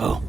Oh.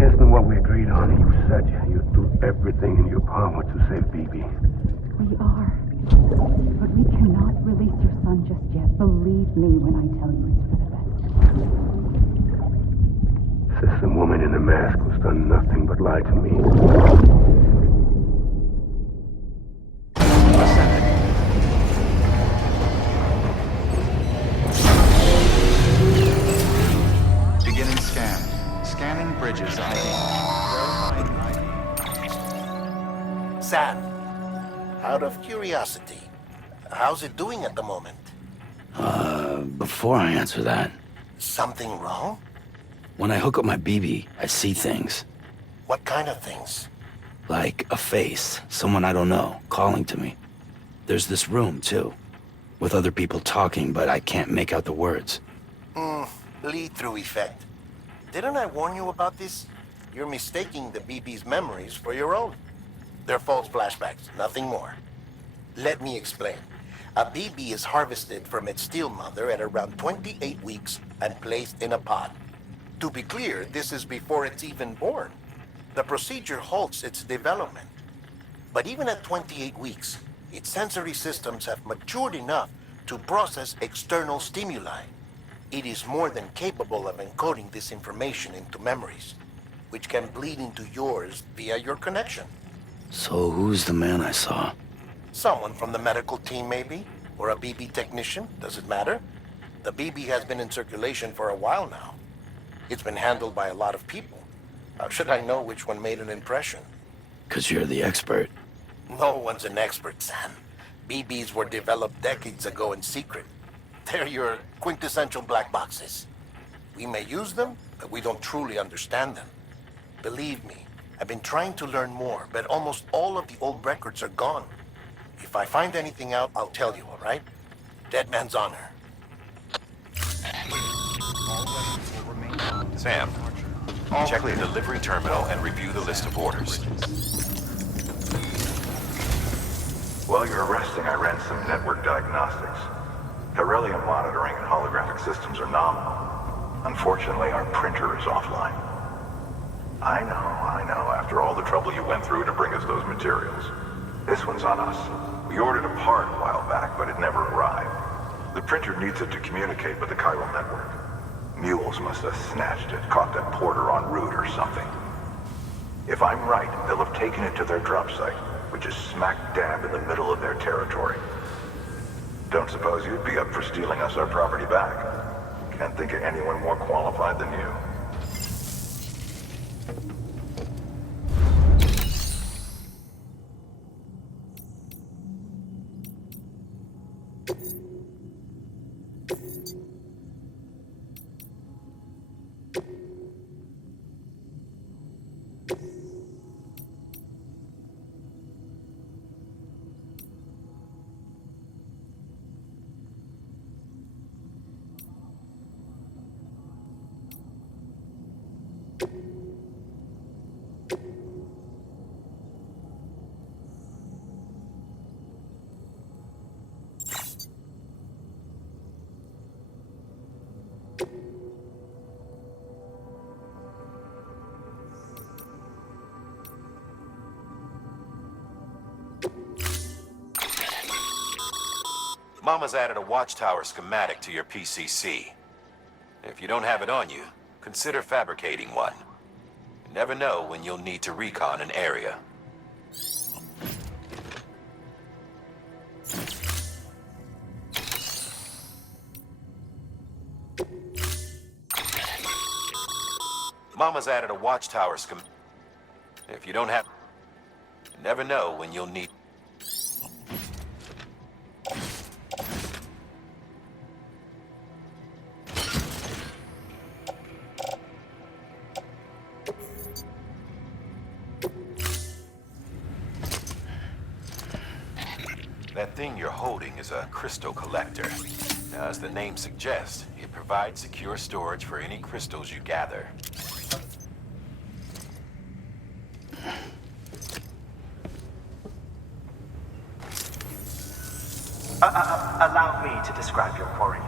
Isn't what we agreed on. You said you'd do everything in your power to save BB. We are. But we cannot release your son just yet. Believe me when I tell you it's for the best. System woman in the mask who's done nothing but lie to me. Beginning scan. Scanning bridges ID. Verifying ID. Sam, out of curiosity, how's it doing at the moment? Before I answer that, Something wrong? when I hook up my BB, I see things. What kind of things? Like a face, someone I don't know, calling to me. There's this room, too, with other people talking, but I can't make out the words. Lead-through effect. Didn't I warn you about this? You're mistaking the BB's memories for your own. They're false flashbacks, nothing more. Let me explain. A BB is harvested from its steel mother at around 28 weeks and placed in a pod. To be clear, this is before it's even born. The procedure halts its development. But even at 28 weeks, its sensory systems have matured enough to process external stimuli. It is more than capable of encoding this information into memories, which can bleed into yours via your connection. So who's the man I saw? Someone from the medical team, maybe? Or a BB technician? Does it matter? The BB has been in circulation for a while now. It's been handled by a lot of people. How should I know which one made an impression? 'Cause you're the expert. No one's an expert, Sam. BBs were developed decades ago in secret. They're your quintessential black boxes. We may use them, but we don't truly understand them. Believe me, I've been trying to learn more, but almost all of the old records are gone. If I find anything out, I'll tell you, all right? Dead man's honor. Sam, check the delivery terminal and review the list of orders. While you're resting, I ran some network diagnostics. Beryllium monitoring and holographic systems are nominal. Unfortunately, our printer is offline. I know, after all the trouble you went through to bring us those materials. This one's on us. We ordered a part a while back, but it never arrived. The printer needs it to communicate with the chiral network. Mules must have snatched it, caught that porter en route or something. If I'm right, they'll have taken it to their drop site, which is smack dab in the middle of their territory. Don't suppose you'd be up for stealing us our property back? Can't think of anyone more qualified than you. Mama's added a watchtower schematic to your PCC. If you don't have it on you, consider fabricating one. You never know when you'll need to recon an area. Mama's added a watchtower schematic. If you don't have... You never know when you'll need... thing you're holding is a crystal collector. Now, as the name suggests, it provides secure storage for any crystals you gather. Allow me to describe your quarry.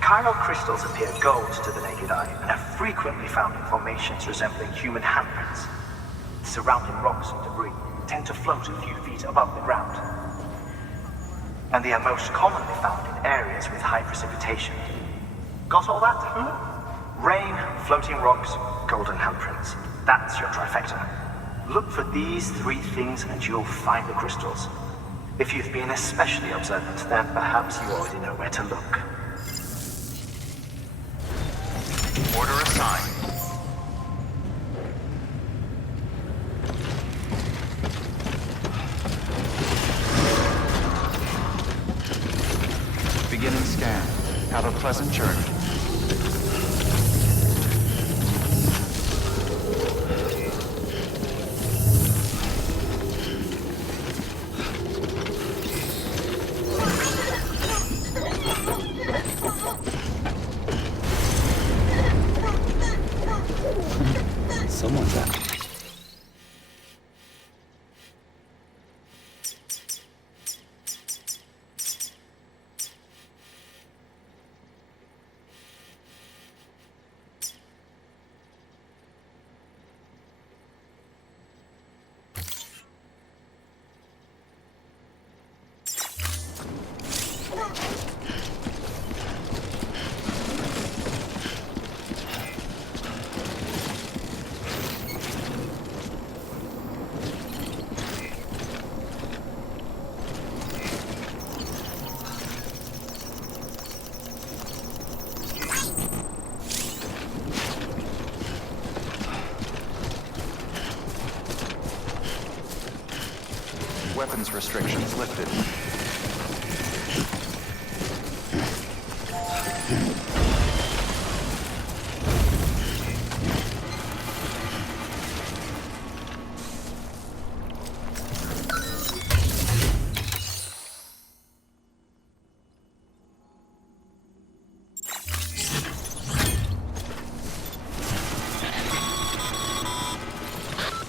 Chiral crystals appear gold to the naked eye and are frequently found in formations resembling human handprints. Surrounding rocks and debris tend to float a few feet above the ground. And they are most commonly found in areas with high precipitation. Got all that? Rain, floating rocks, golden handprints. That's your trifecta. Look for these three things and you'll find the crystals. If you've been especially observant, then perhaps you already know where to look. Order assigned. Beginning scan. Have a pleasant journey. Someone's out. Weapons restrictions lifted.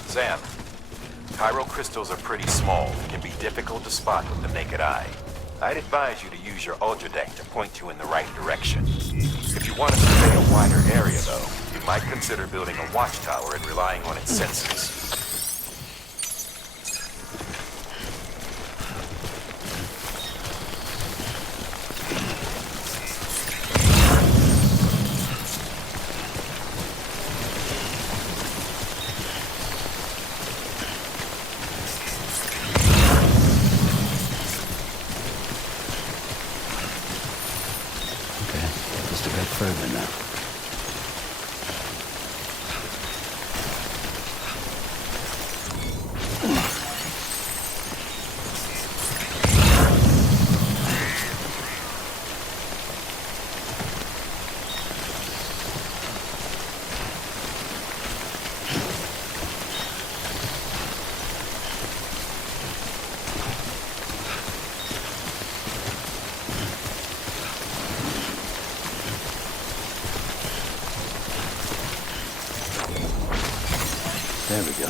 Sam, chiral crystals are pretty small and can be difficult to spot with the naked eye. I'd advise you to use your ultra deck to point you in the right direction. If you want to survey a wider area, though, you might consider building a watchtower and relying on its sensors. Just a bit further now. There we go.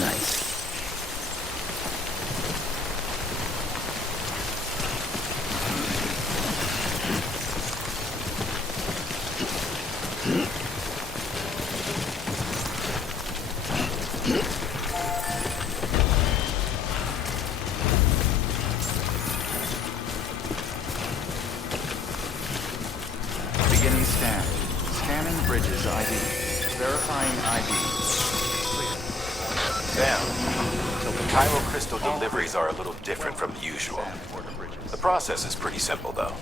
Nice. Beginning scan. Scanning bridges ID. Verifying ID. Clear. Sam, the chiral crystal deliveries are a little different from the usual. The process is pretty simple, though.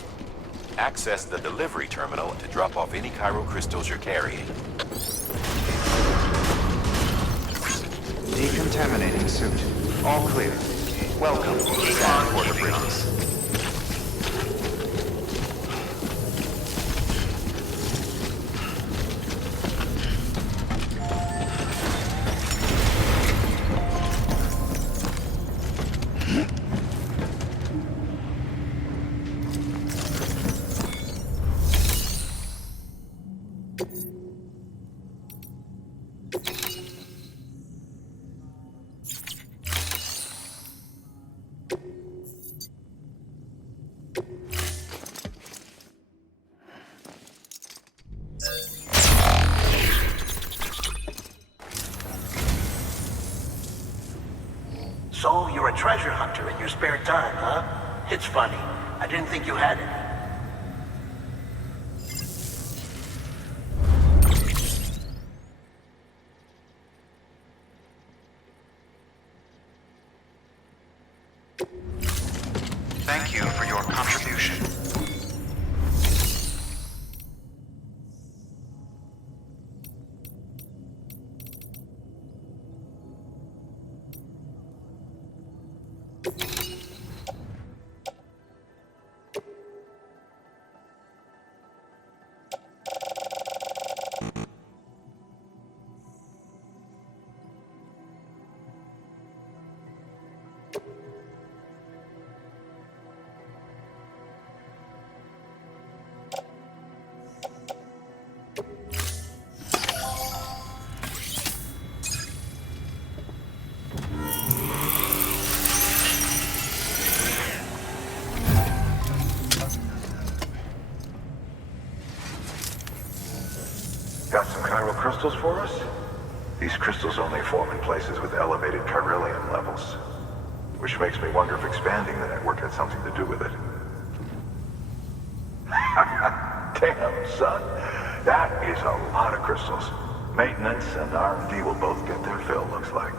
Access the delivery terminal to drop off any crystals you're carrying. Decontaminating suit. All clear. Welcome to San Porter Bridges. So, you're a treasure hunter in your spare time, huh? It's funny. I didn't think you had any. Thank you for your contribution. Got some chiral crystals for us? These crystals only form in places with elevated chiralium levels. Which makes me wonder if expanding the network had something to do with it. Damn, son. That is a lot of crystals. Maintenance and R&D will both get their fill, looks like.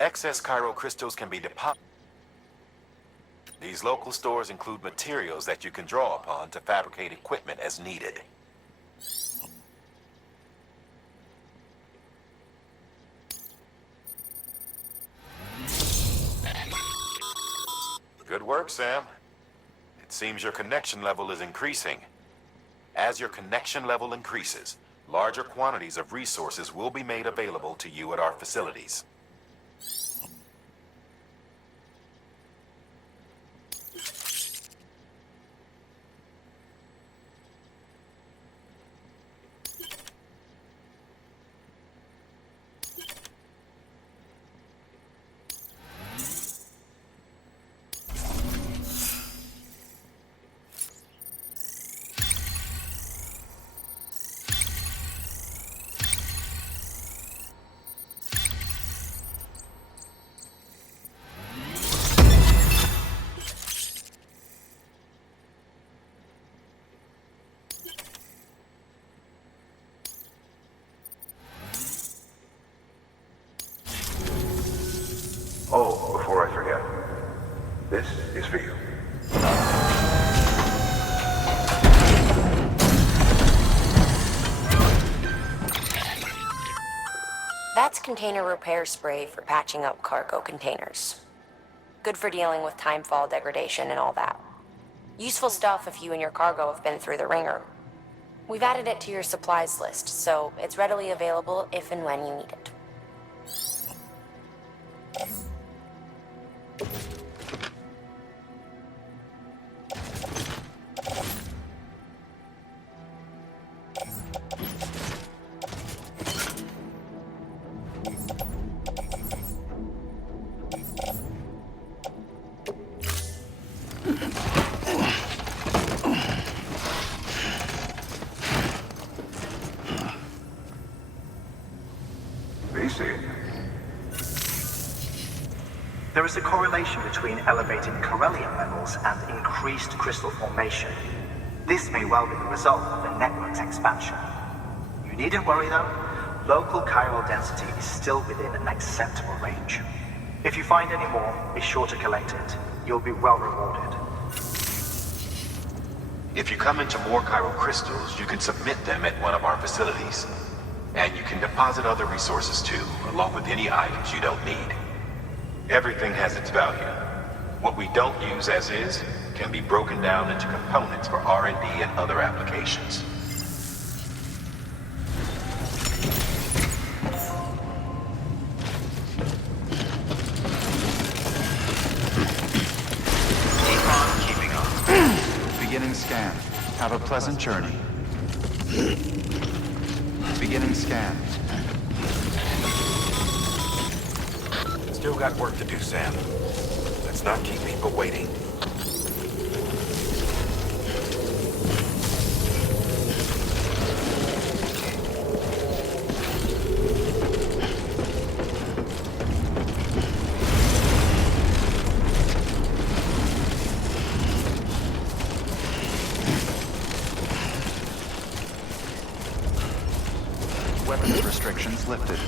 Excess crystals can be deposited. These local stores include materials that you can draw upon to fabricate equipment as needed. Good work, Sam. It seems your connection level is increasing. As your connection level increases, larger quantities of resources will be made available to you at our facilities. Oh, before I forget, this is for you. That's container repair spray for patching up cargo containers. Good for dealing with timefall degradation and all that. Useful stuff if you and your cargo have been through the ringer. We've added it to your supplies list, so it's readily available if and when you need it. see. There is a correlation between elevated Corellium levels and increased crystal formation. This may well be the result of the network's expansion. You needn't worry though. Local chiral density is still within an acceptable range. If you find any more, be sure to collect it. You'll be well rewarded. If you come into more chiral crystals, you can submit them at one of our facilities. And you can deposit other resources too, along with any items you don't need. Everything has its value. What we don't use as is can be broken down into components for R&D and other applications. Keep on keeping on. Beginning scan. Have a pleasant journey. Beginning scan. Still got work to do, Sam. Let's not keep people waiting. Weapons restrictions lifted.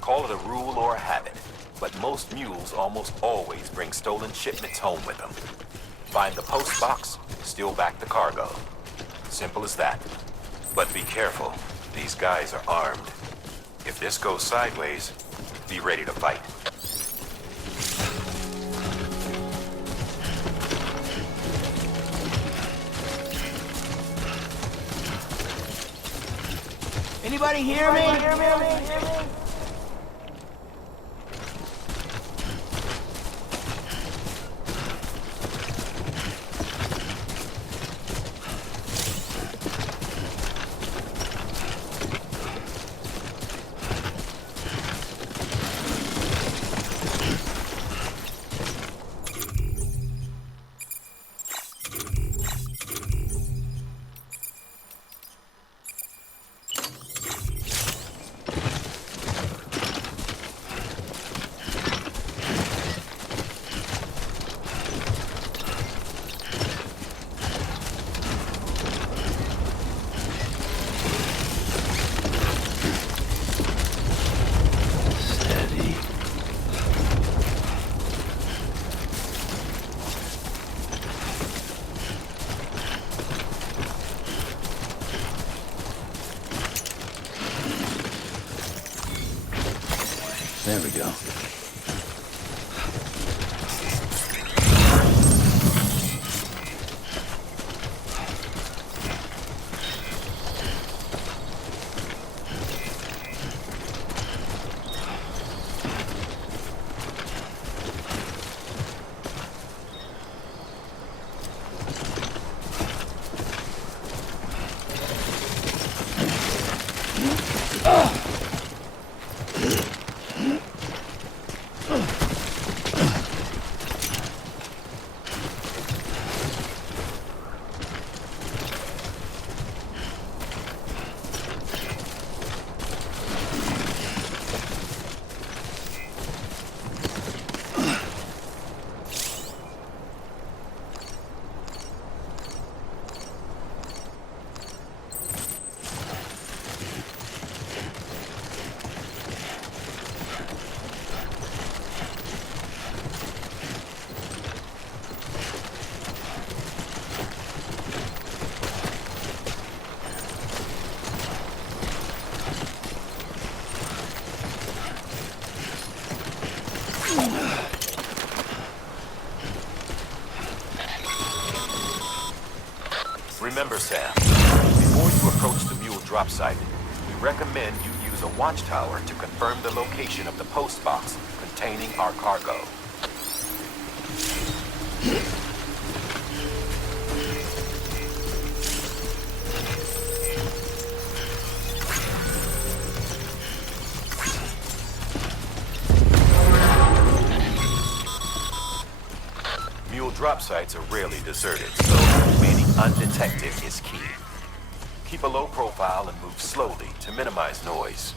Call it a rule or a habit, but most mules almost always bring stolen shipments home with them. Find the post box, steal back the cargo. Simple as that. But be careful, these guys are armed. If this goes sideways, be ready to fight. Anybody hear me? There we go. Remember, Sam, before you approach the mule drop site, we recommend you use a watchtower to confirm the location of the post box containing our cargo. Mule drop sites are rarely deserted, so remaining undetected is key. Keep a low profile and move slowly to minimize noise.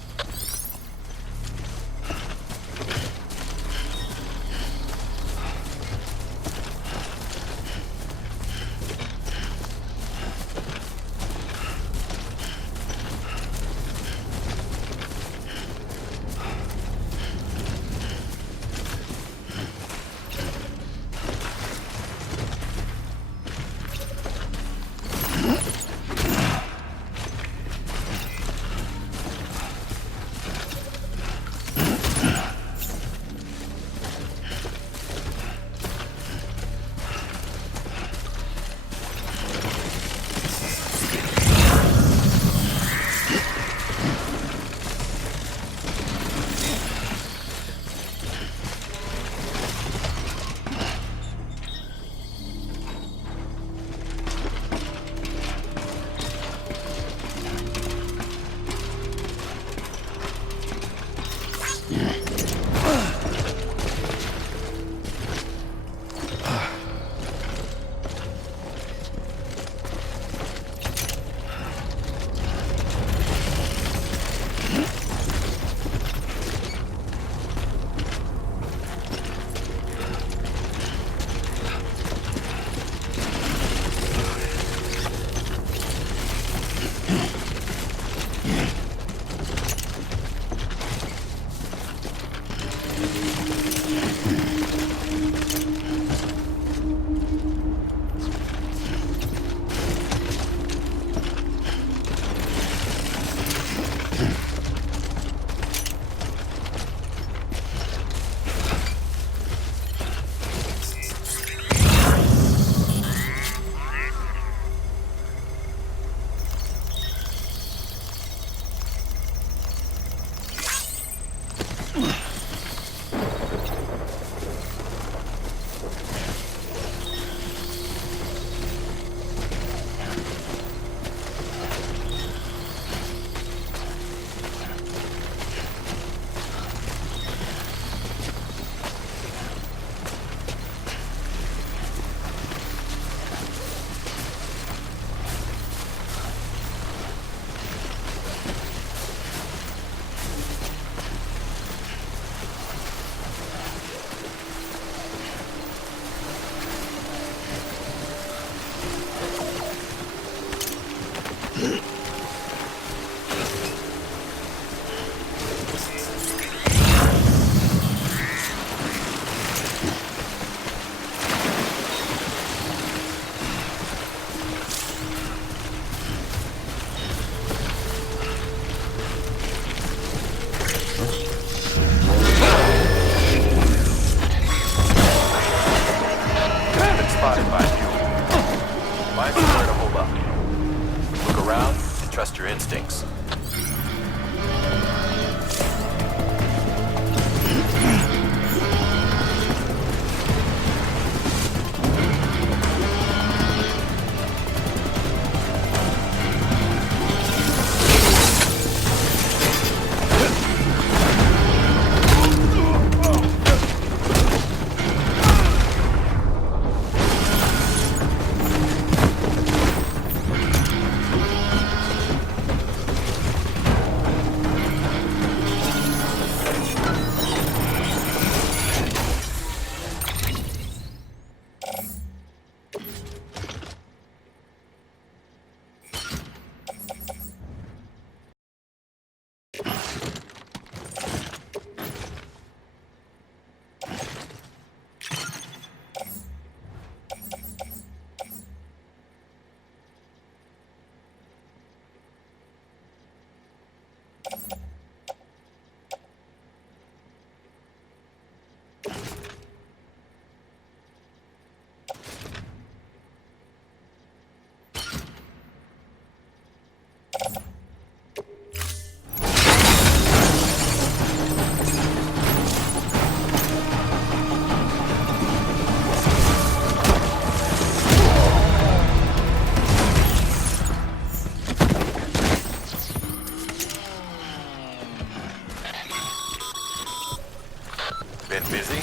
Been busy?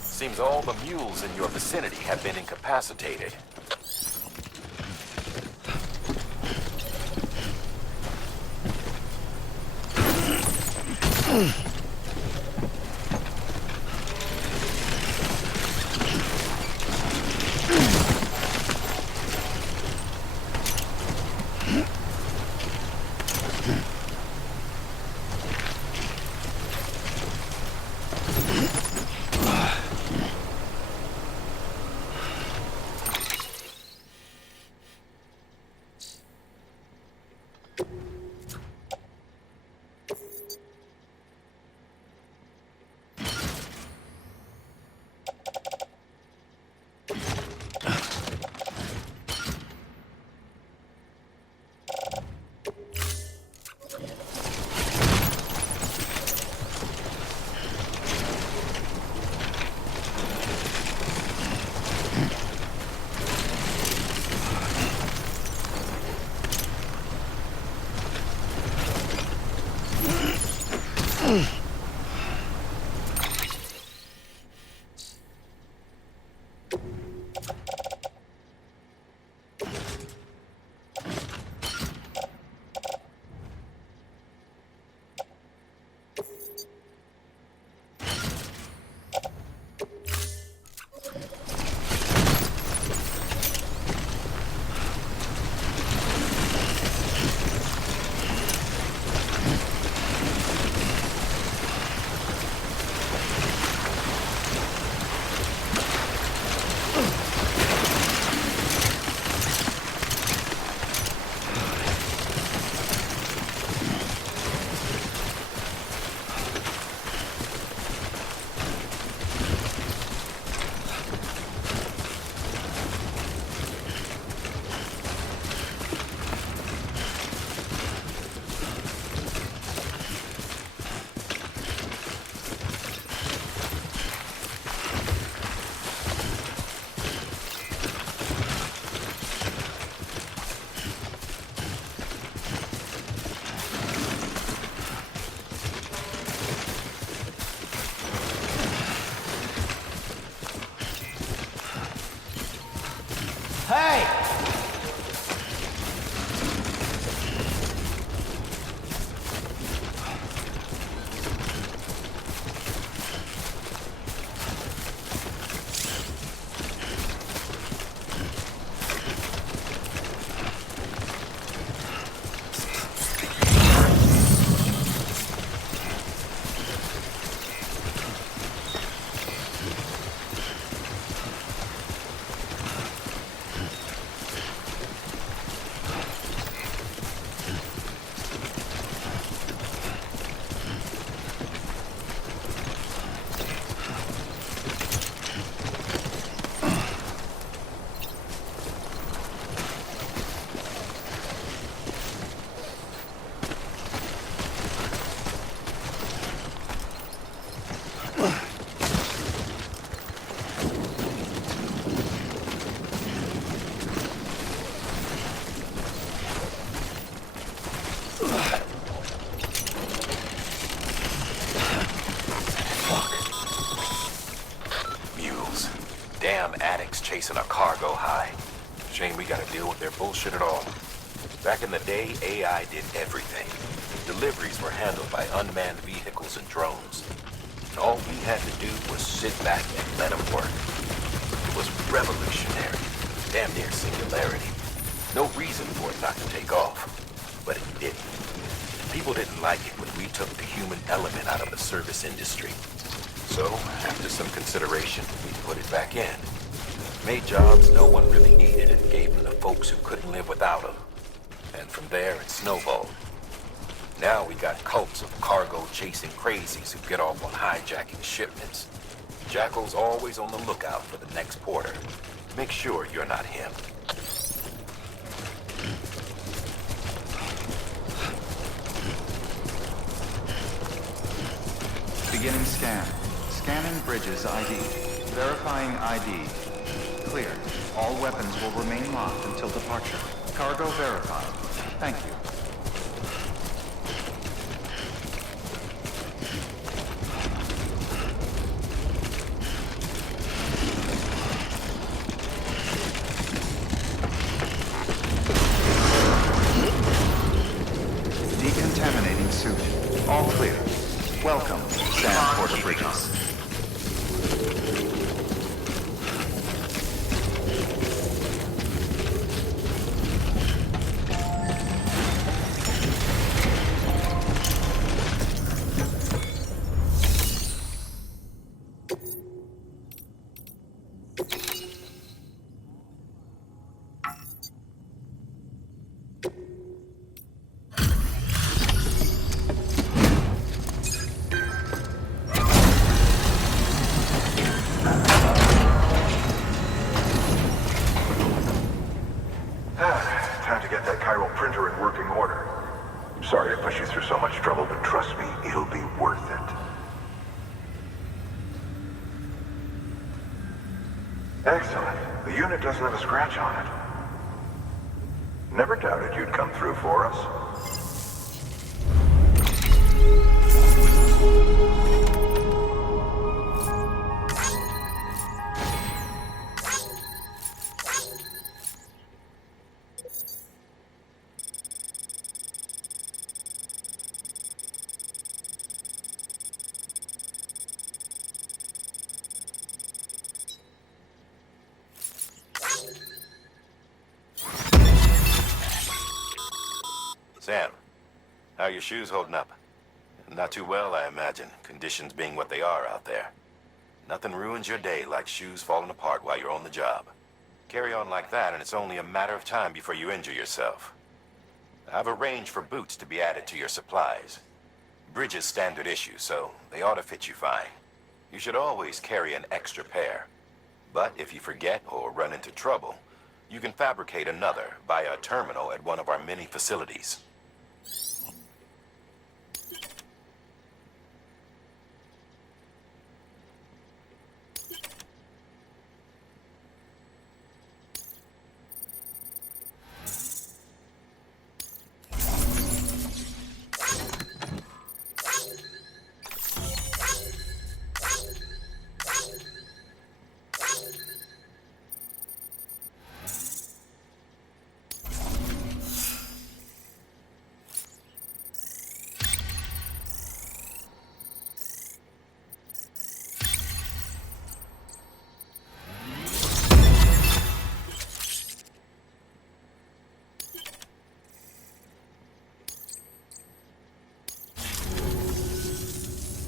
Seems all the mules in your vicinity have been incapacitated. Hey! Chasing a cargo high. Shame we gotta deal with their bullshit at all. Back in the day, AI did everything. Deliveries were handled by unmanned vehicles and drones. And all we had to do was sit back and let them work. It was revolutionary. Damn near singularity. No reason for it not to take off. But it didn't. People didn't like it when we took the human element out of the service industry. So, after some consideration, we put it back in. Made jobs no one really needed and gave them to folks who couldn't live without them. And from there, it snowballed. Now we got cults of cargo-chasing crazies who get off on hijacking shipments. Jackal's always on the lookout for the next porter. Make sure you're not him. Beginning scan. Scanning bridges ID. Verifying ID. Clear. All weapons will remain locked until departure. Cargo verified. Thank you. transporter bridges. Time to get that chiral printer in working order. Sorry to push you through so much trouble, but trust me, it'll be worth it. Excellent. The unit doesn't have a scratch on it. Never doubted you'd come through for us. Sam, how are your shoes holding up? Not too well, I imagine, conditions being what they are out there. Nothing ruins your day like shoes falling apart while you're on the job. Carry on like that, and it's only a matter of time before you injure yourself. I've arranged for boots to be added to your supplies. Bridges standard issue, so they ought to fit you fine. You should always carry an extra pair. But if you forget or run into trouble, you can fabricate another via a terminal at one of our many facilities.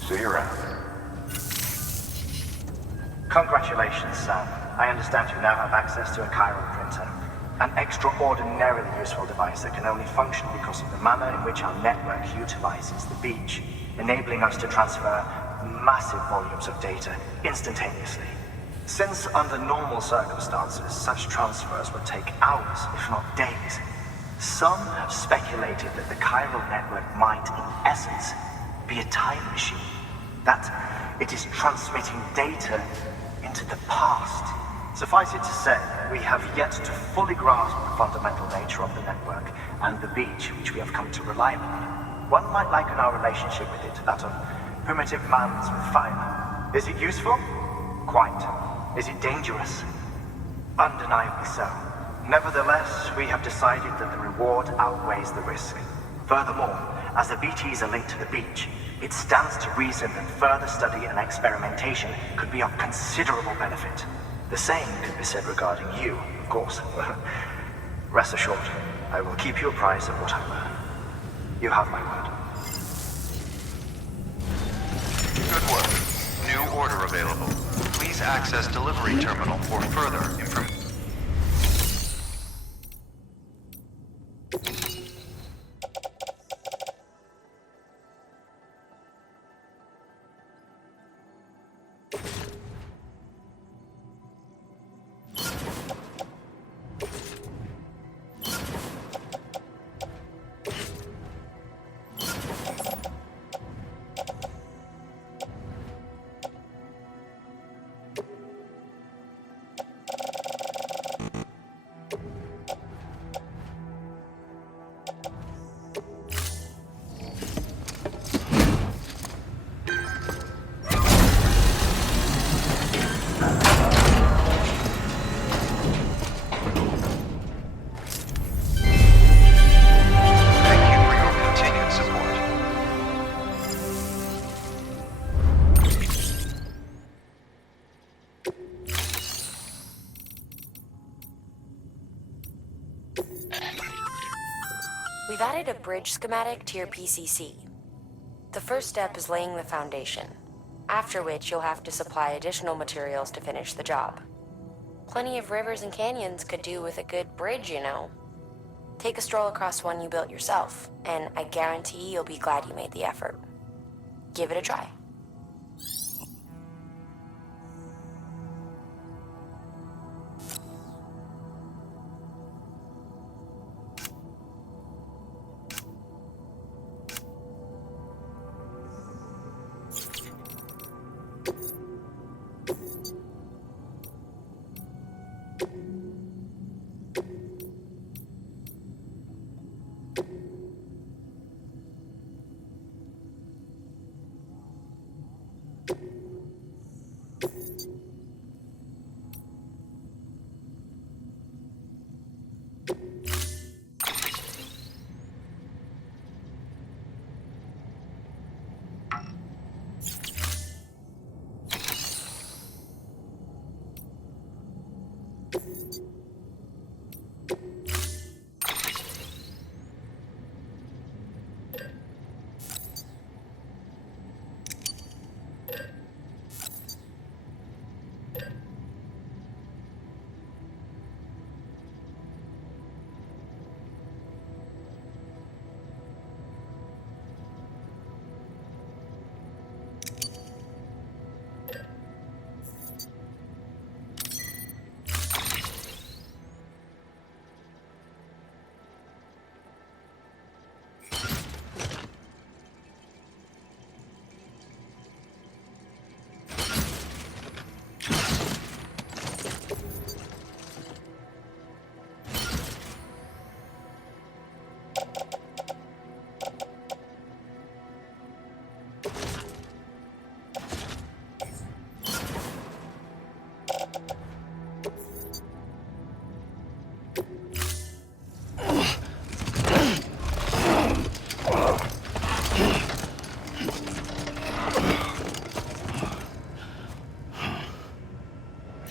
See you around. Congratulations, Sam. I understand you now have access to a chiral printer. An extraordinarily useful device that can only function because of the manner in which our network utilizes the beach, enabling us to transfer massive volumes of data instantaneously. Since under normal circumstances, such transfers would take hours, if not days, some have speculated that the chiral network might, in essence, be a time machine. That it is transmitting data into the past. Suffice it to say, we have yet to fully grasp the fundamental nature of the network and the beach which we have come to rely upon. One might liken our relationship with it to that of primitive mans with fire. Is it useful? Quite. Is it dangerous? Undeniably so. Nevertheless, we have decided that the reward outweighs the risk. Furthermore, as the BTs are linked to the beach, it stands to reason that further study and experimentation could be of considerable benefit. The same could be said regarding you, of course. Rest assured, I will keep you apprised of what I learn. You have my word. Good work. New order available. Please access delivery terminal for further information. You've added a bridge schematic to your PCC. The first step is laying the foundation, after which you'll have to supply additional materials to finish the job. Plenty of rivers and canyons could do with a good bridge, you know. Take a stroll across one you built yourself, and I guarantee you'll be glad you made the effort. Give it a try.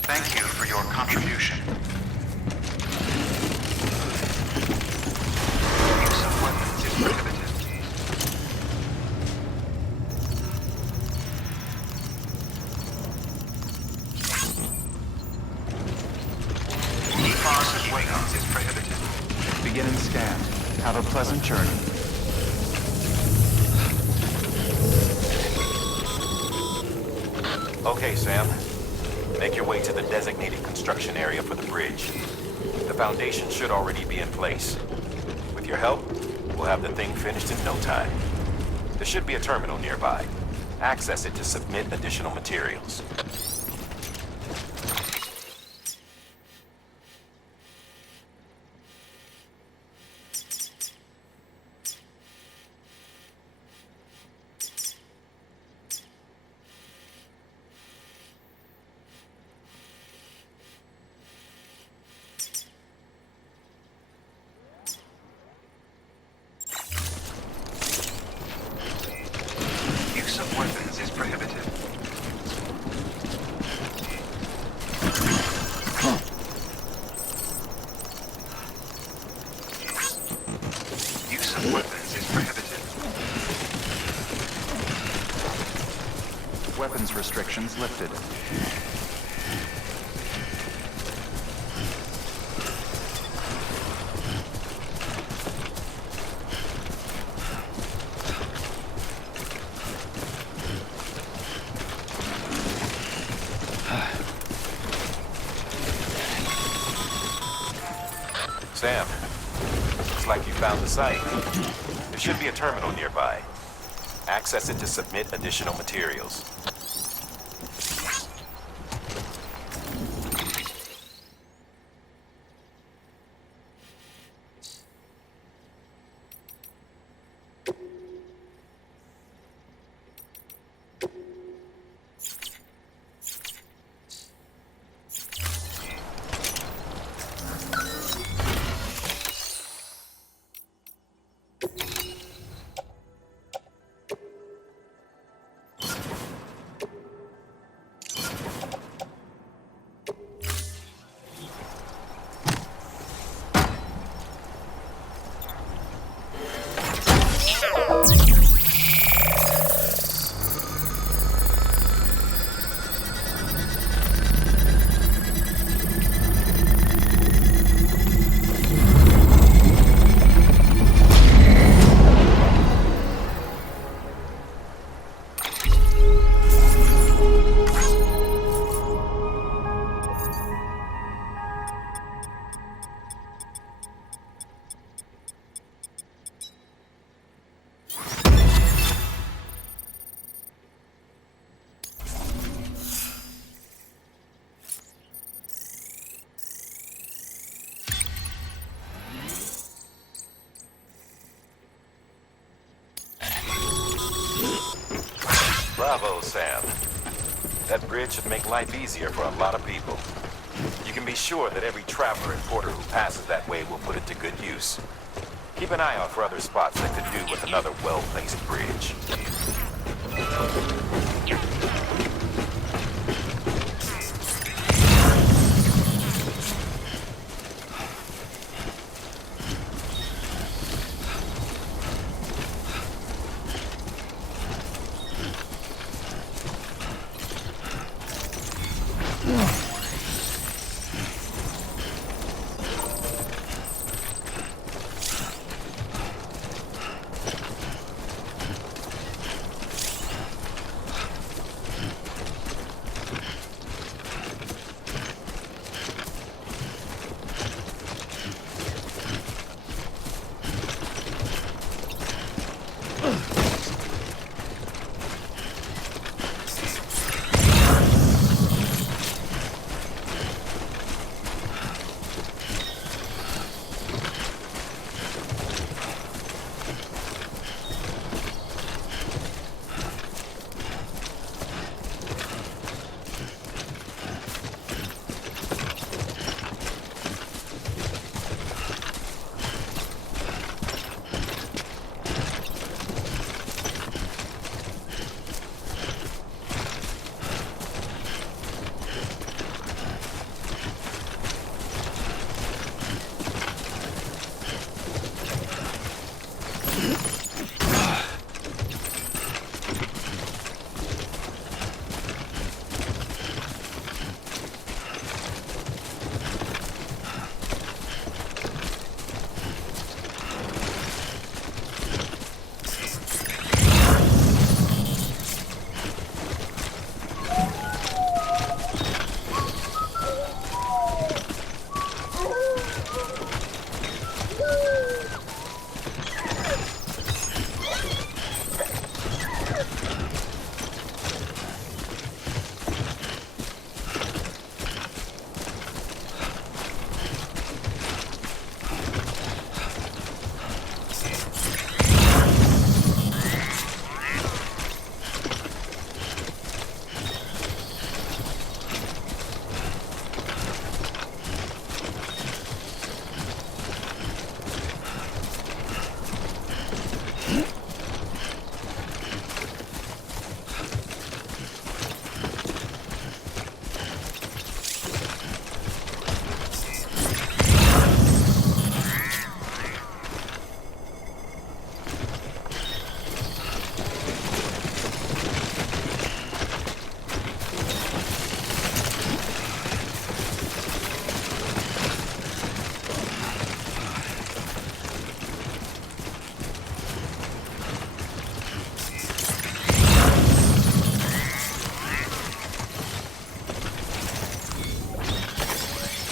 Thank you for your contribution. Use of weapons is prohibited. GeForce of weapons is prohibited. Beginning scan. Have a pleasant journey. Okay, Sam. Make your way to the designated construction area for the bridge. The foundation should already be in place. With your help, we'll have the thing finished in no time. There should be a terminal nearby. Access it to submit additional materials. Use of weapons is prohibited. Use of weapons is prohibited. Weapons restrictions lifted. Sam, looks like you found the site. There should be a terminal nearby. Access it to submit additional materials. Bravo, Sam. That bridge should make life easier for a lot of people. You can be sure that every traveler and porter who passes that way will put it to good use. Keep an eye out for other spots that could do with another well-placed bridge.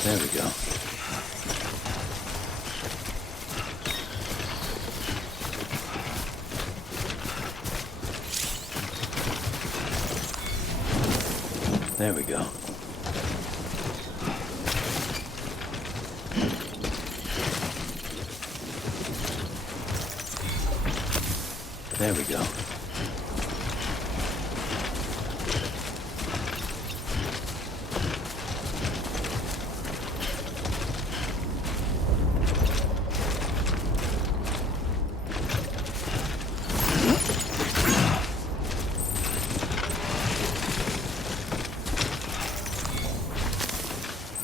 There we go. There we go. There we go.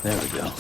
There we go.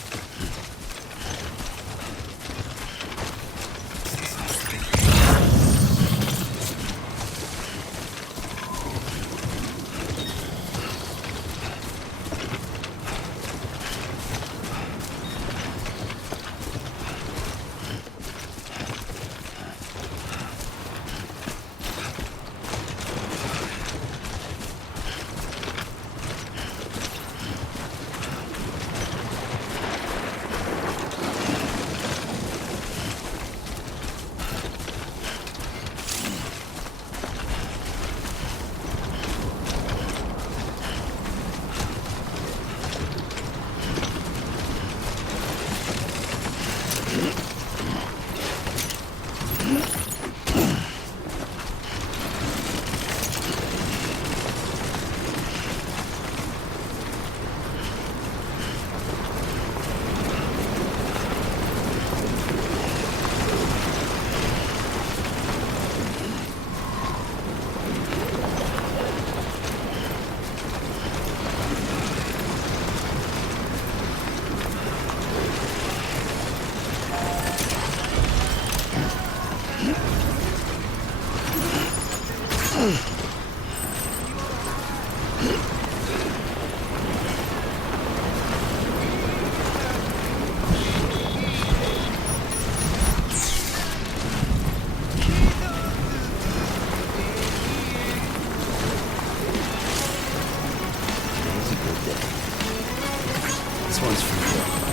This one's for you.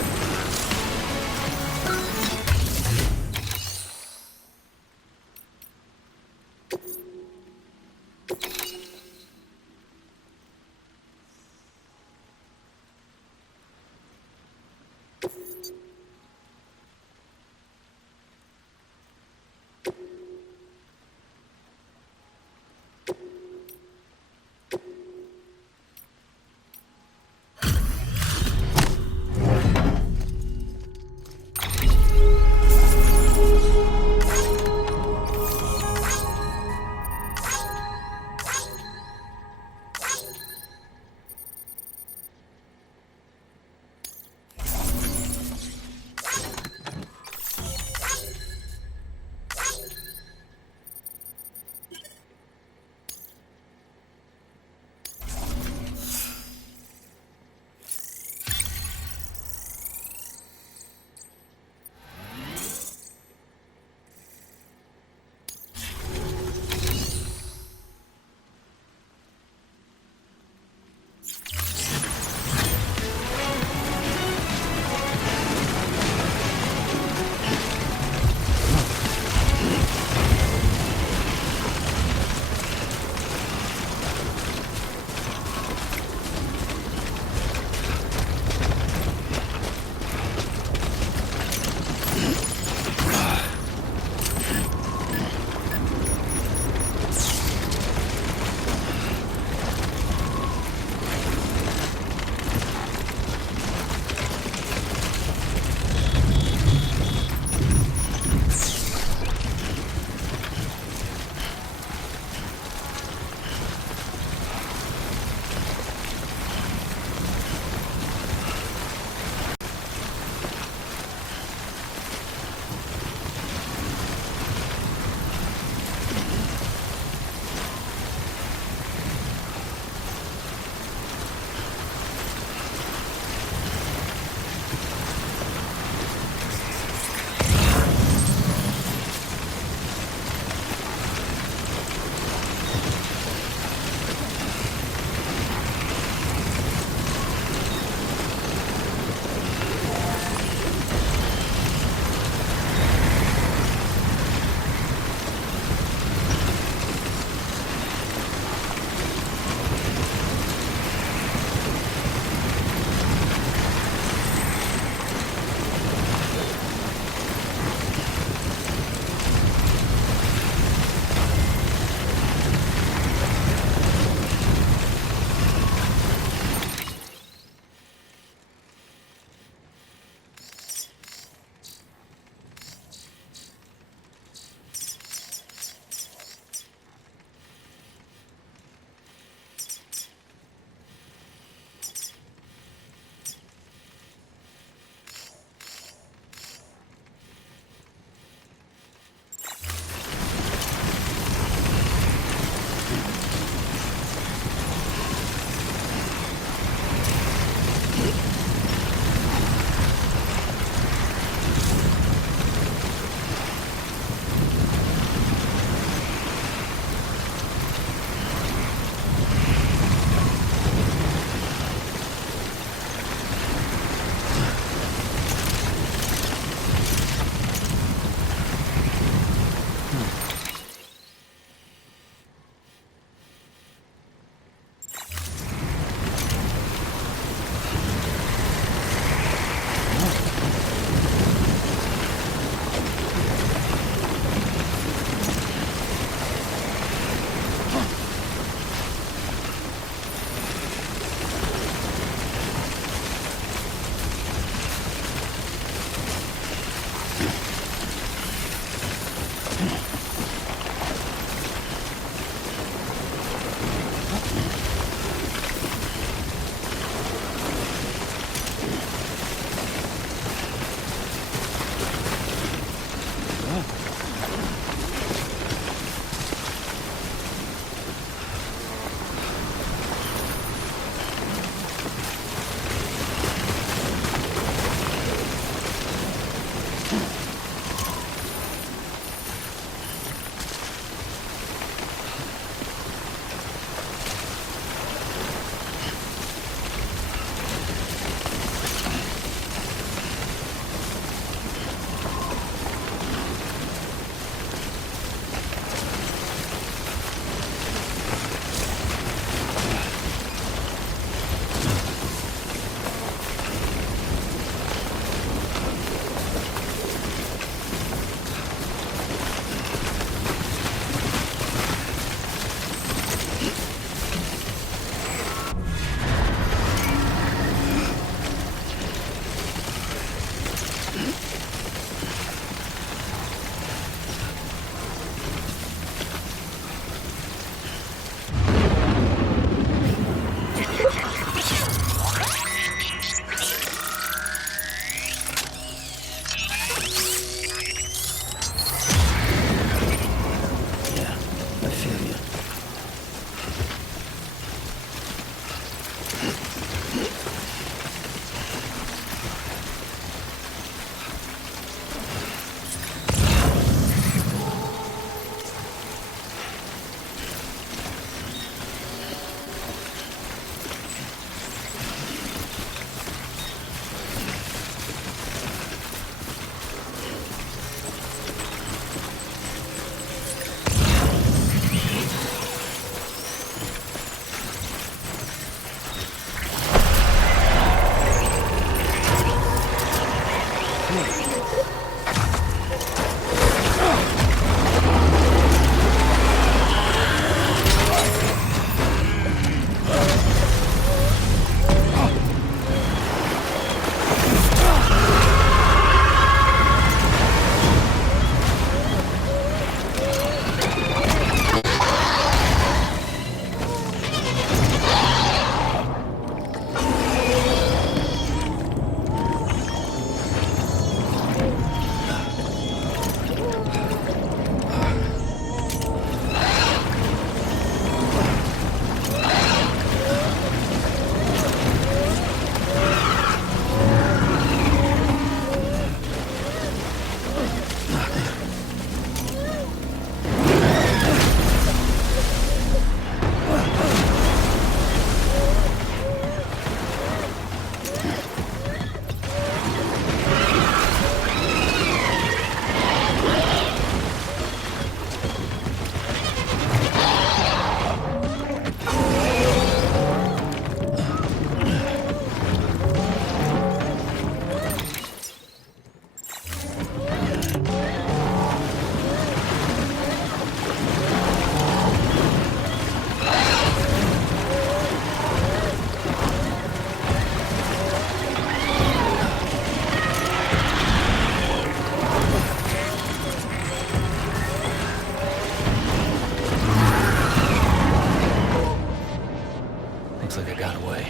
Looks like I got away.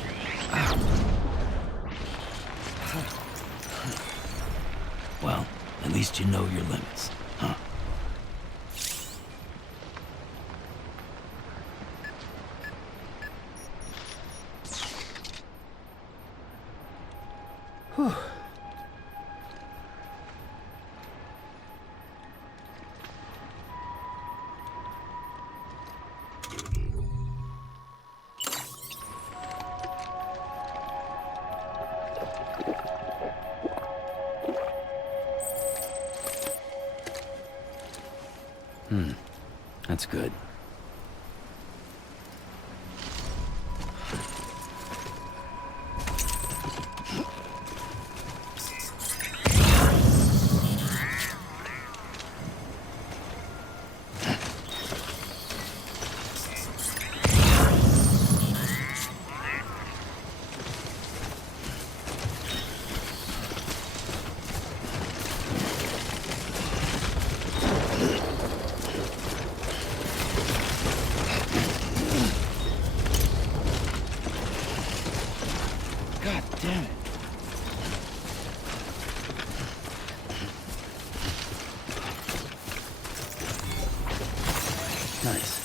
Well, at least you know your limits, huh? Whew. That's good. God damn it. Nice.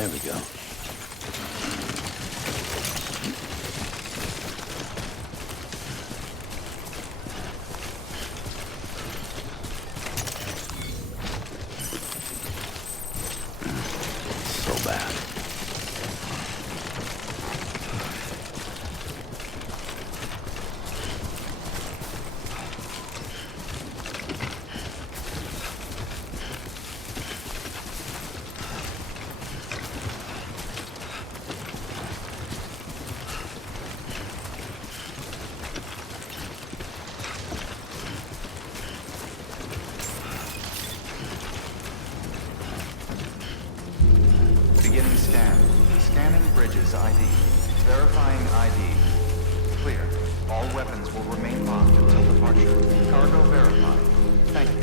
There we go. So bad. Beginning scan. Scanning bridges ID. Verifying ID. Clear. All weapons will remain locked until departure. Cargo verified. Thank you.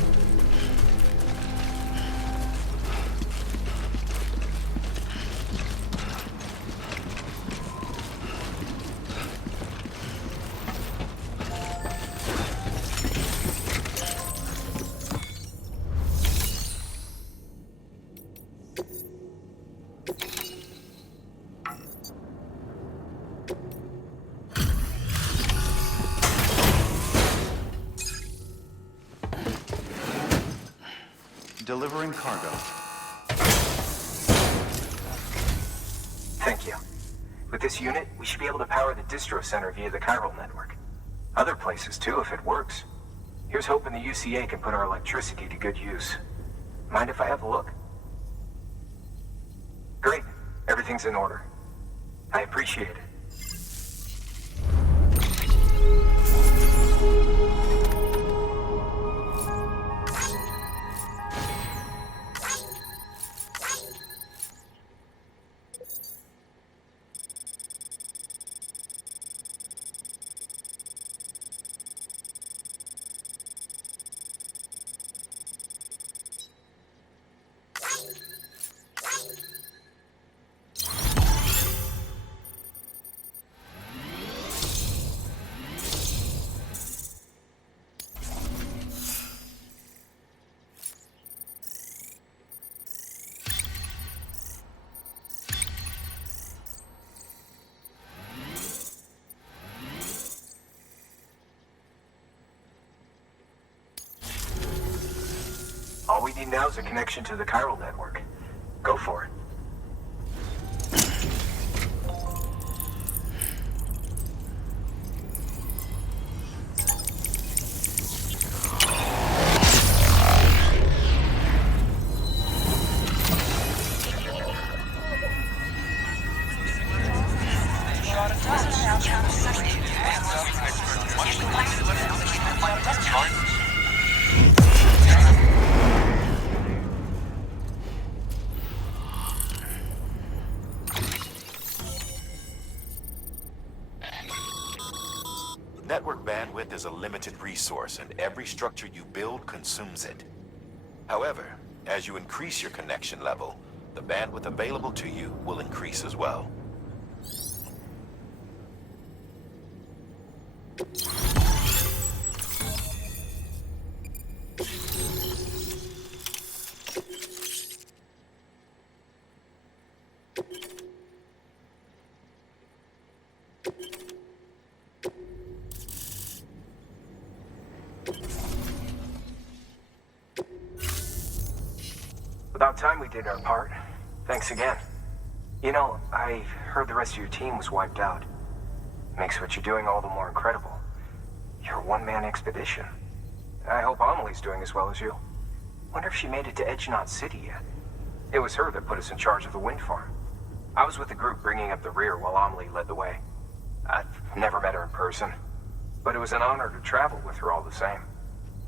Delivering cargo. Thank you. With this unit, we should be able to power the distro center via the chiral network. Other places too, if it works. Here's hoping the UCA can put our electricity to good use. Mind if I have a look? Great. Everything's in order. I appreciate it. All we need now is a connection to the chiral network. Go for it. Network bandwidth is a limited resource, and every structure you build consumes it. However, as you increase your connection level, the bandwidth available to you will increase as well. About time we did our part. Thanks again. You know, I heard the rest of your team was wiped out. Makes what you're doing all the more incredible. You're a one-man expedition. I hope Amelie's doing as well as you. Wonder if she made it to Edgenot City yet. It was her that put us in charge of the wind farm. I was with the group bringing up the rear while Amelie led the way. I've never met her in person, but it was an honor to travel with her all the same.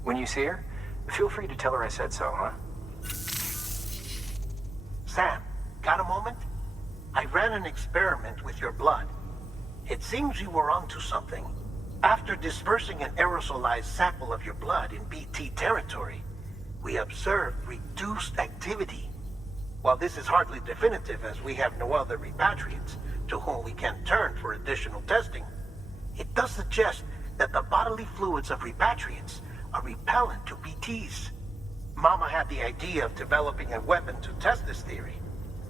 When you see her, feel free to tell her I said so, huh? Sam, got a moment? I ran an experiment with your blood. It seems you were onto something. After dispersing an aerosolized sample of your blood in BT territory, we observed reduced activity. While this is hardly definitive, as we have no other repatriants to whom we can turn for additional testing, it does suggest that the bodily fluids of repatriants are repellent to BTs. Mama had the idea of developing a weapon to test this theory.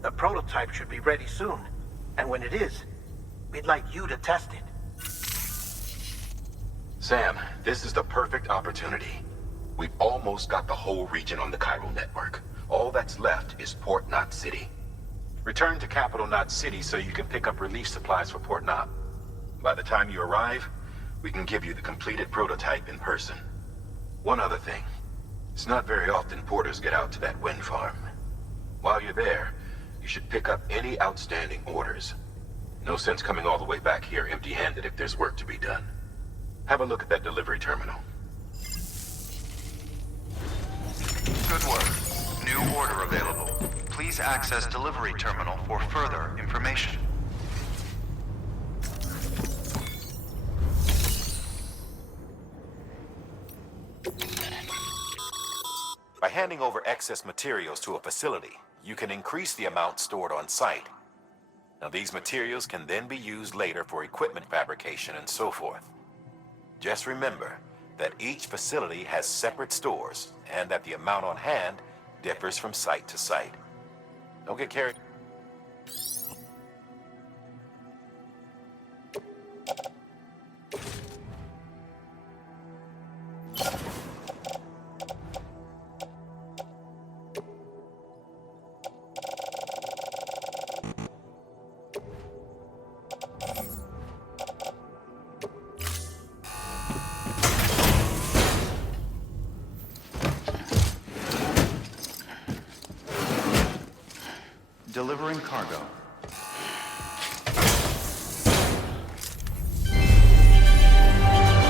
The prototype should be ready soon. And when it is, we'd like you to test it. Sam, this is the perfect opportunity. We've almost got the whole region on the Chiral network. All that's left is Port Knot City. Return to Capital Knot City so you can pick up relief supplies for Port Knot. By the time you arrive, we can give you the completed prototype in person. One other thing. It's not very often porters get out to that wind farm. While you're there, you should pick up any outstanding orders. No sense coming all the way back here empty-handed if there's work to be done. Have a look at that delivery terminal. Good work. New order available. Please access delivery terminal for further information. By handing over excess materials to a facility, you can increase the amount stored on site. Now, these materials can then be used later for equipment fabrication and so forth. Just remember that each facility has separate stores and that the amount on hand differs from site to site. Don't get carried. Delivering cargo.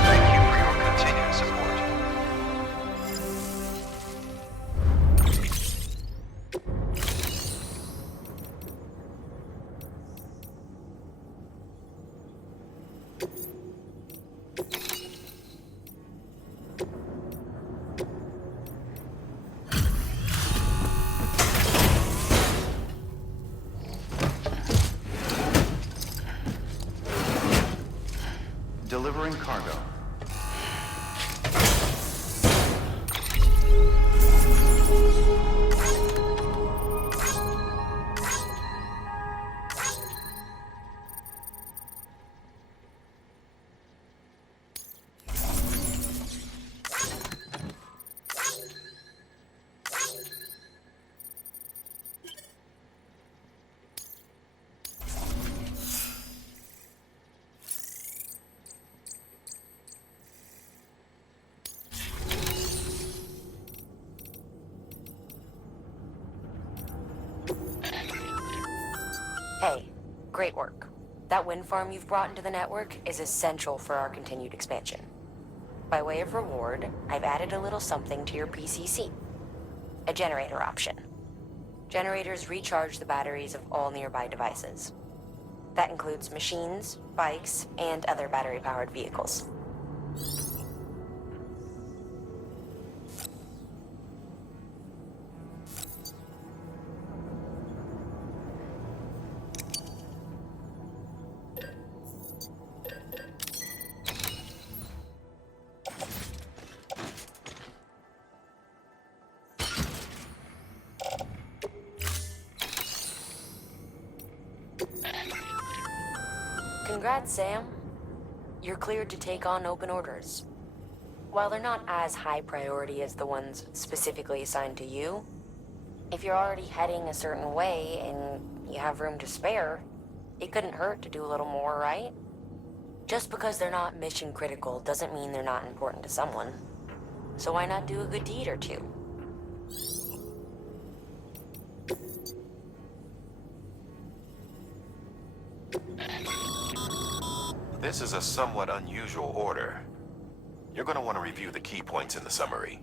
Thank you for your continued support. Delivering cargo. Hey, great work. That wind farm you've brought into the network is essential for our continued expansion. By way of reward, I've added a little something to your PCC. A generator option. Generators recharge the batteries of all nearby devices. That includes machines, bikes, and other battery-powered vehicles. Congrats, Sam. You're cleared to take on open orders. While they're not as high priority as the ones specifically assigned to you, if you're already heading a certain way and you have room to spare, it couldn't hurt to do a little more, right? Just because they're not mission critical doesn't mean they're not important to someone. So why not do a good deed or two? This is a somewhat unusual order. You're going to want to review the key points in the summary.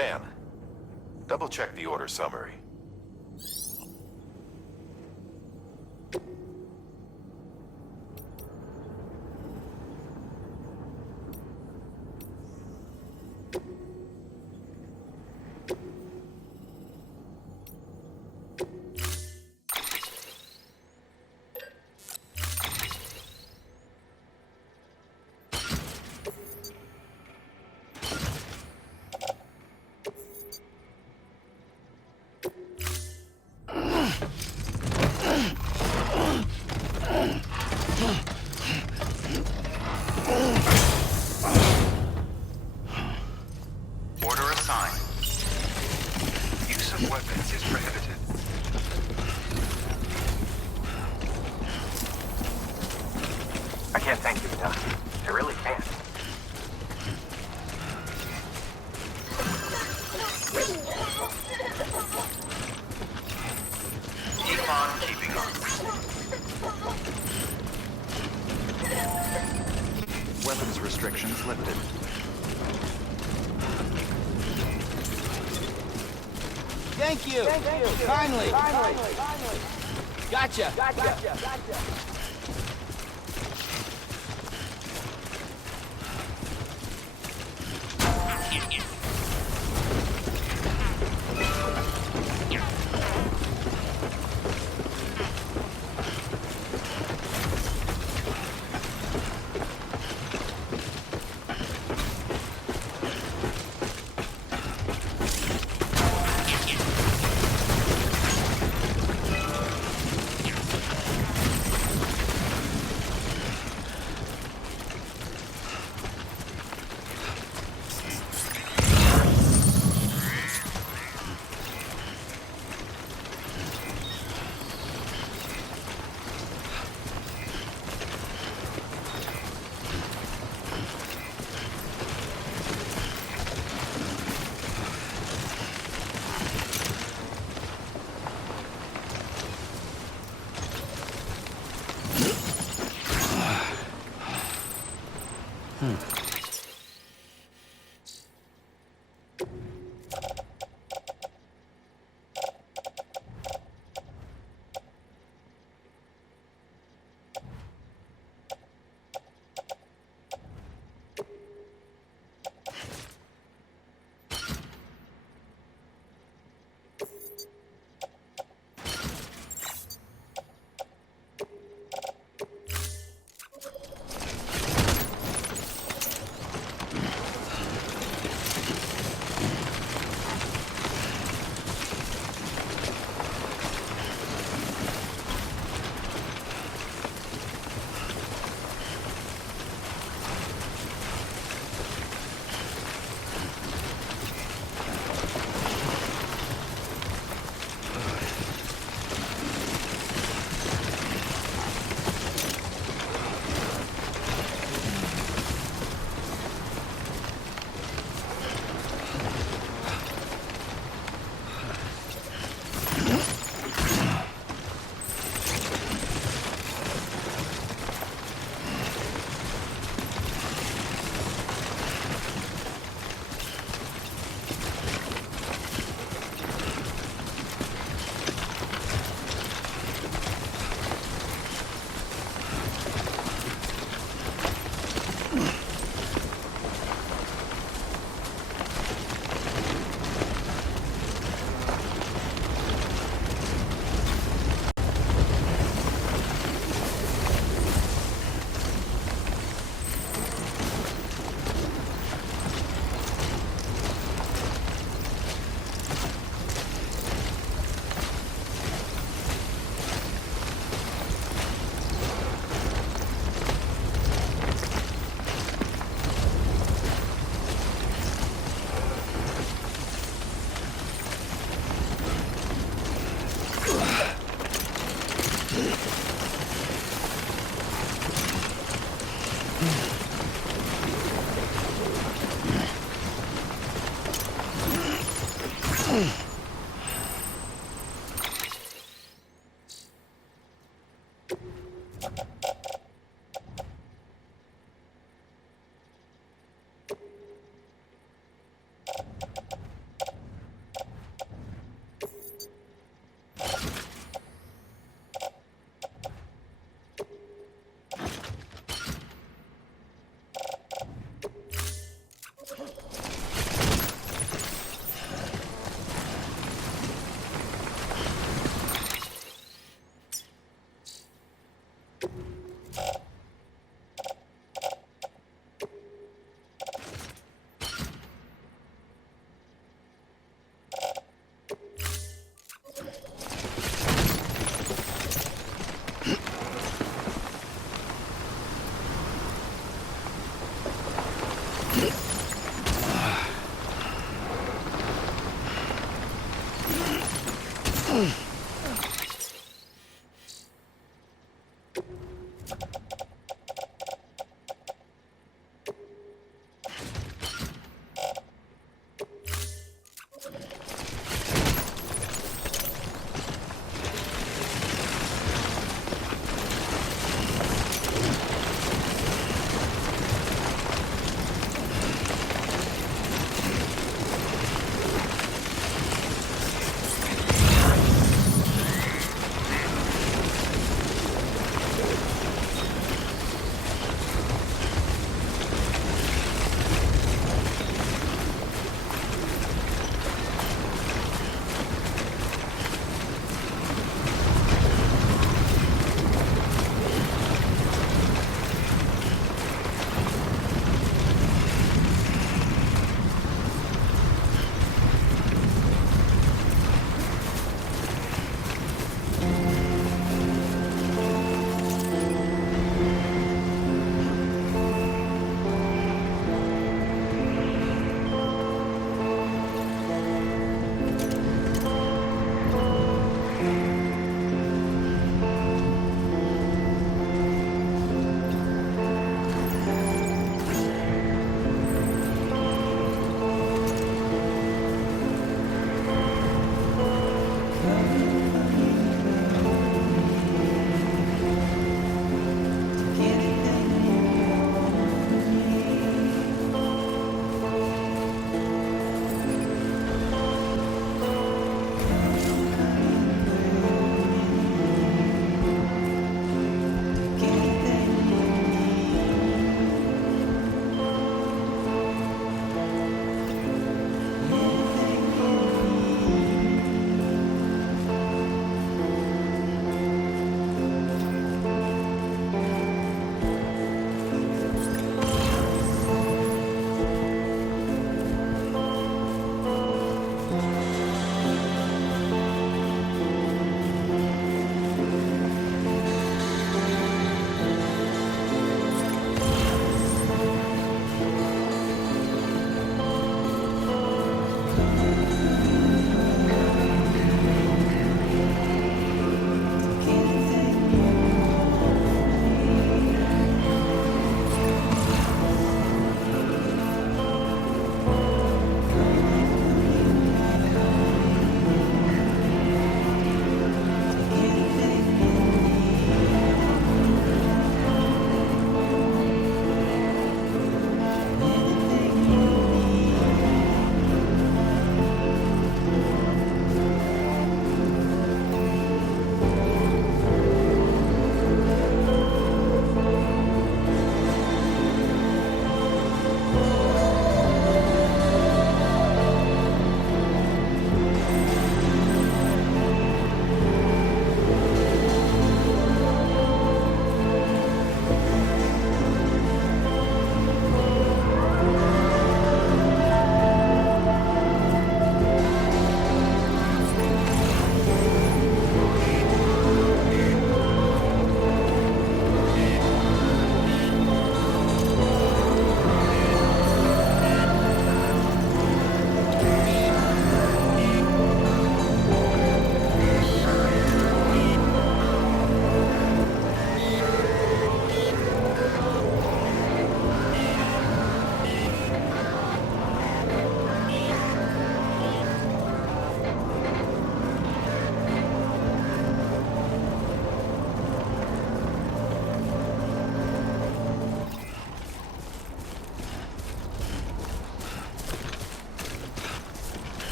Zan, double-check the order summary. Order assigned. Use of weapons is prohibited. I can't thank you enough. I really can't. Keep on keeping on. Weapons restrictions lifted. Thank you. Kindly. Gotcha.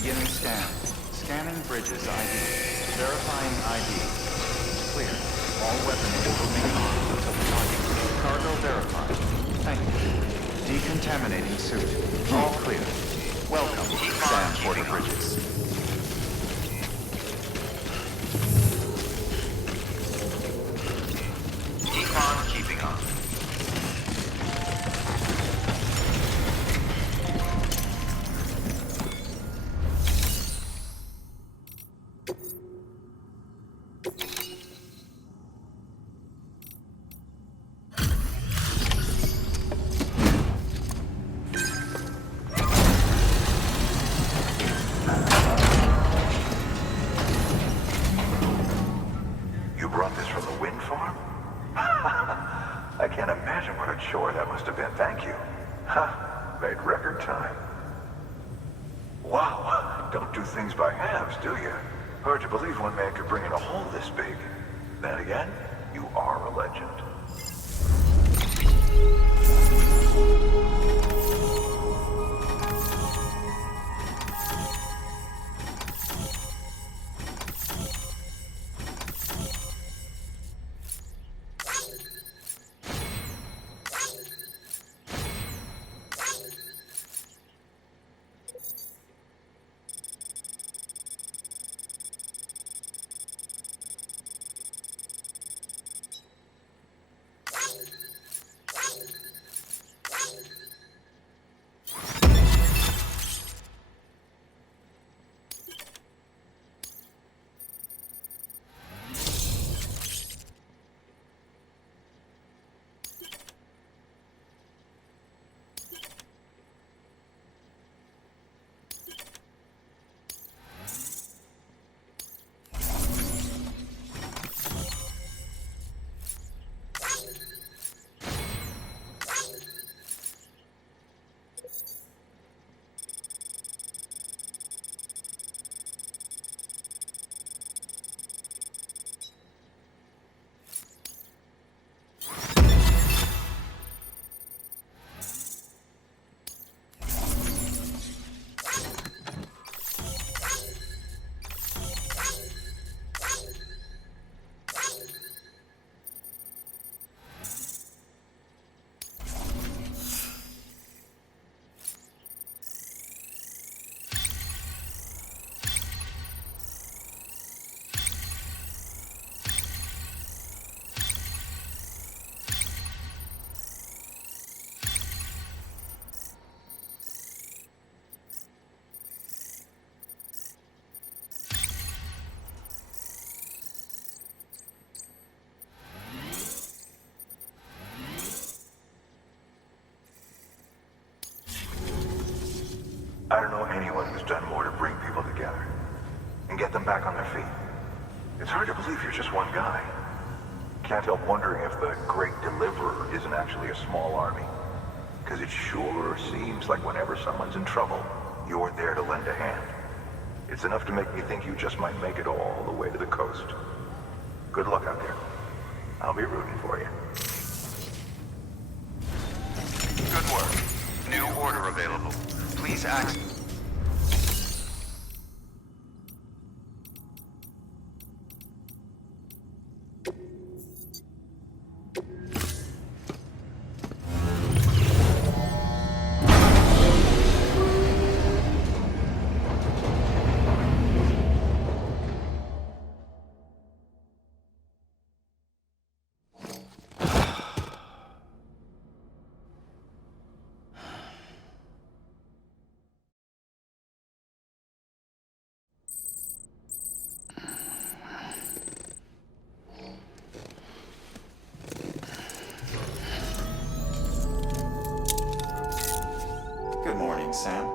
Beginning scan. Scanning bridges ID. Verifying ID. Clear. All weapons will remain armed until the target. Cargo verified. Thank you. Decontaminating suit. All clear. Welcome, Sam Porter Bridges. Keep on keeping on. You brought this from the wind farm? I can't imagine what a chore that must have been. Thank you. Ha! Made record time. Wow, don't do things by halves, do you? Hard to believe one man could bring in a hole this big. Then again, you are a legend. I don't know anyone who's done more to bring people together and get them back on their feet. It's hard to believe you're just one guy. Can't help wondering if the Great Deliverer isn't actually a small army. Because it sure seems like whenever someone's in trouble, you're there to lend a hand. It's enough to make me think you just might make it all the way to the coast. Good luck out there. I'll be rooting for you. Good work. New order available. Please access. Good morning, Sam.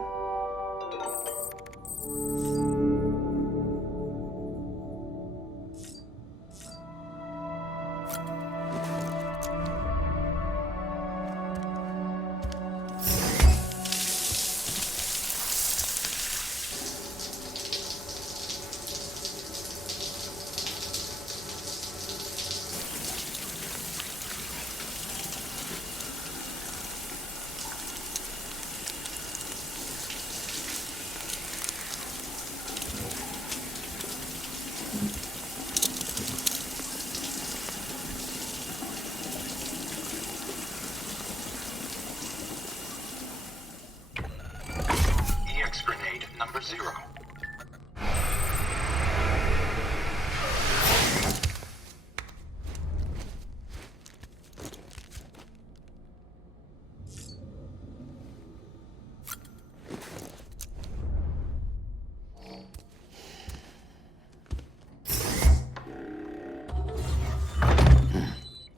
0.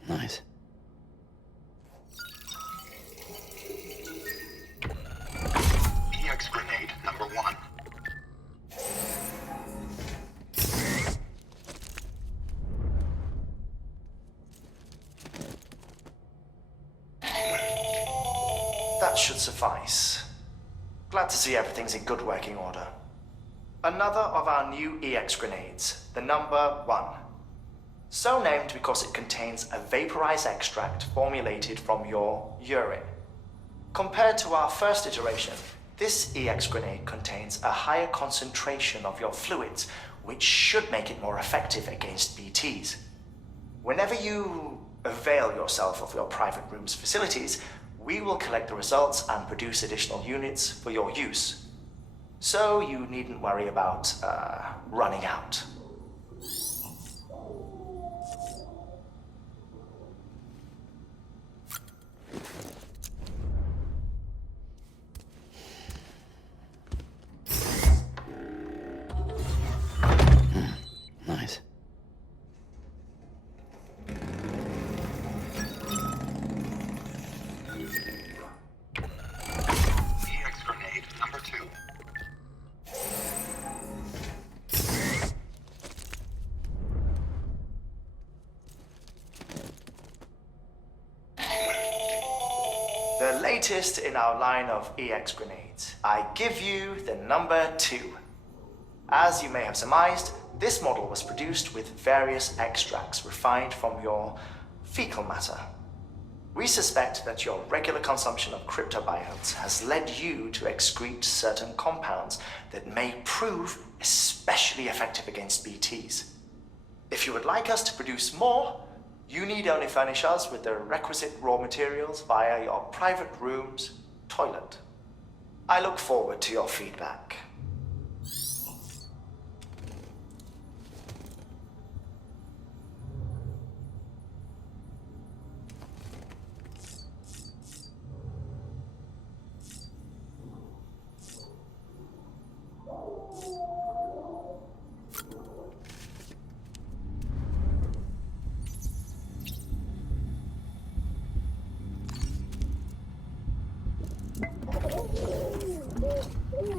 Nice. EX grenade number 1. That should suffice. Glad to see everything's in good working order. Another of our new EX grenades, the number 1. So named because it contains a vaporized extract formulated from your urine. Compared to our first iteration, this EX grenade contains a higher concentration of your fluids, which should make it more effective against BTs. Whenever you avail yourself of your private room's facilities, we will collect the results and produce additional units for your use. So you needn't worry about running out. Nice. EX grenade number 2. The latest in our line of EX grenades. I give you the number 2. As you may have surmised, this model was produced with various extracts refined from your fecal matter. We suspect that your regular consumption of cryptobiotes has led you to excrete certain compounds that may prove especially effective against BTs. If you would like us to produce more, you need only furnish us with the requisite raw materials via your private room's toilet. I look forward to your feedback.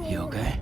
You okay?